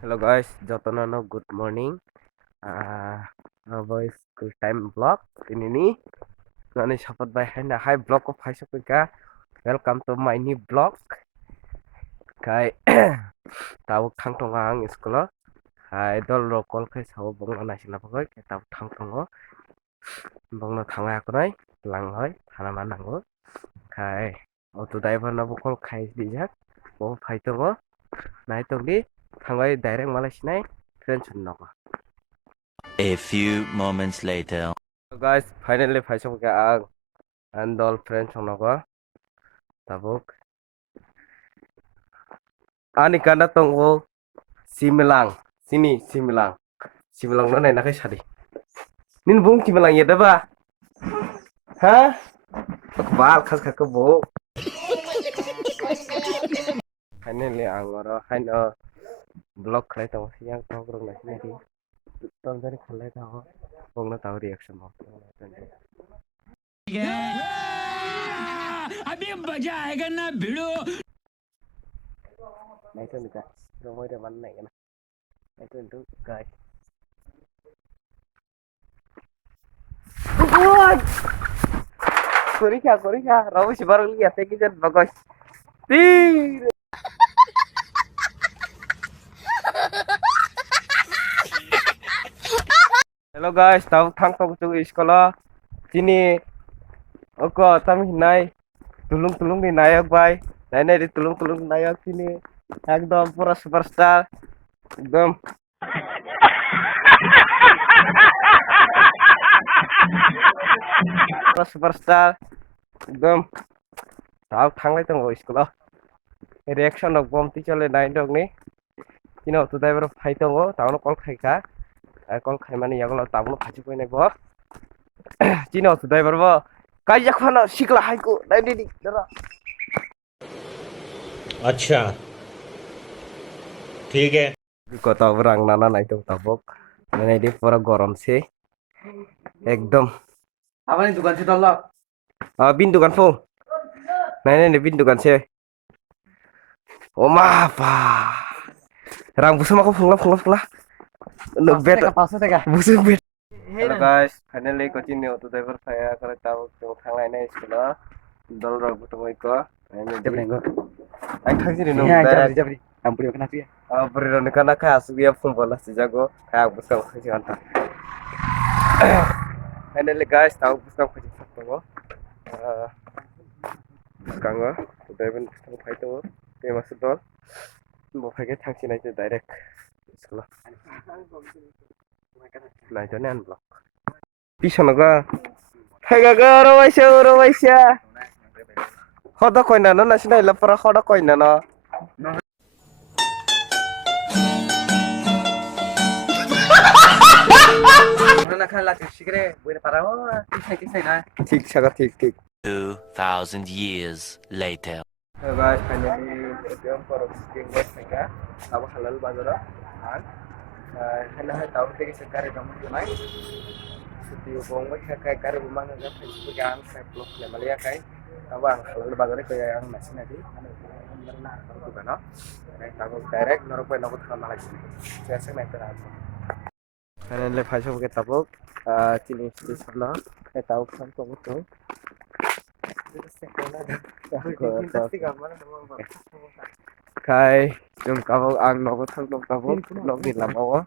Hello guys, Jotonono, good morning. Voice school time vlog ini nani support by hand hi vlog of Haisapika. Welcome to my new vlog. Kai tau thang tongang school. Hai dol rokol kai sao bonglo nasina pakai kai tau thang tongo. Bonglo thanga akunai lang hoi thana manango. Kai auto driver na bokol kai dijak. Bo phai tongo. Nai tongdi thangai direct malai sinai train sunnogo. A few moments later. So guys, finally faisok ke ang andol friends honogo tabuk ani kanda tongo similang similang no nai nakai sadi nin bung similang ya daba ha bal khas khak bo finally ang oro haino blog khlai tong siang tong rong na sinai di tong jani khlai tong bong na taw reaction mo अभी मजा आएगा ना भिड़ो nai to nika romoi de man nai kana nai to guys Korika, Rabu si baru lihat ya kita bagus. Tir. Hello guys, tahu thang tong tu sekolah. Sini, oke, kami naik tulung di naik bay. Naik di tulung naik sini. Ekdom pura superstar. Ekdom. Pura superstar. Ekdom. Tahu thang lagi tong sekolah. Reaction dok bom ti chole naik dok ni. Kino tu dah baru fight tong tahu no call khai call khai mani yagulo tahu no phaji koi naik bo. Kino tu dah baru kai jakhana sikla hai ko naik di dara. अच्छा ठीक है Kota orang nana naik tong tabok. Naik di pura gorom sih. Ekdom. Apa nih dugaan kita lo? Bin dukan fo. Naik bin dukan sih. Oma apa? Rang busuk aku punglah. No bet. Palsu tega. Busuk bet. Hello guys, finally continue to driver saya kalau tahu tong thang lain ini sekolah. Dol ragu tong iko. Ini Jabri go. Ang thang sini no. Jabri. Ampuri kenapa ya? Beri kana ka asu ya pun bola sejago. Kayak busuk khasi anta. Finally guys, tahu busuk khasi tong. Bukango. To driver tong phai tong. Dia masuk dol. Mau pakai thang sini aja direct sekolah. Nah, itu nih unblock. Bisa naga. Hega garo waisya. Khoda koi nana nasi nai lapara khoda koi nana. Mana kan latih sikre, boleh parah oh, kisah na. Tik saga tik. 2,000 years later. Hey guys, finally jam for skin guys mereka. Aku halal bazar kan. Hela tahu tadi sekarang kamu tunai. Setiap bongwe kayak kare bumang nggak Facebook yang saya blog ya malia kai. Abang halal bazar kayak yang nasi nanti. Benar baru kan no. Tahu direct norok nokut sama lagi. Saya naik terus. Finally Facebook kita tabuk. Cili sana. Saya tahu kan kamu tuh. Kai yung kabog ang nokot ng kabog log din lamaw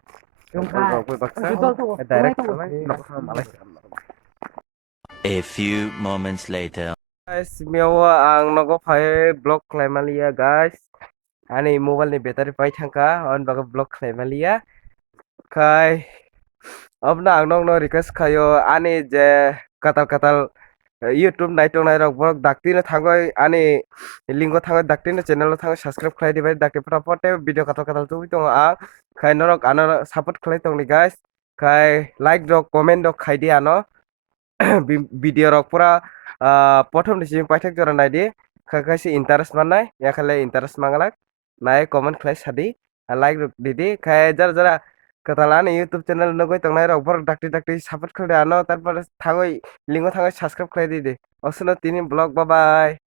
yung kabog ko baksa direct nokot malay A few moments later. guys miawa ang nogo phai block claimalia guys ani mobile ni battery pai thangka on baga block claimalia kai abna ang nong no request khayo ani je katal YouTube naitong nairok borok dakti thangoi ani lingo thangoi dakti channel thangoi subscribe khlai dibai dakti photopote video katal tu tong ang khai norok ana support khlai tong ni guys khai like dok comment dok khai di ano video rok pura prothom ni sing paithak jora nai di khai si interest manai ya khale interest mangalak nai comment khlai sadi like dok didi khai jara Katalan YouTube channel nogoi tongnai rok borok dakti support khlai ano tarpor thangoi lingo thangoi subscribe khlai di de osno tini blog bye bye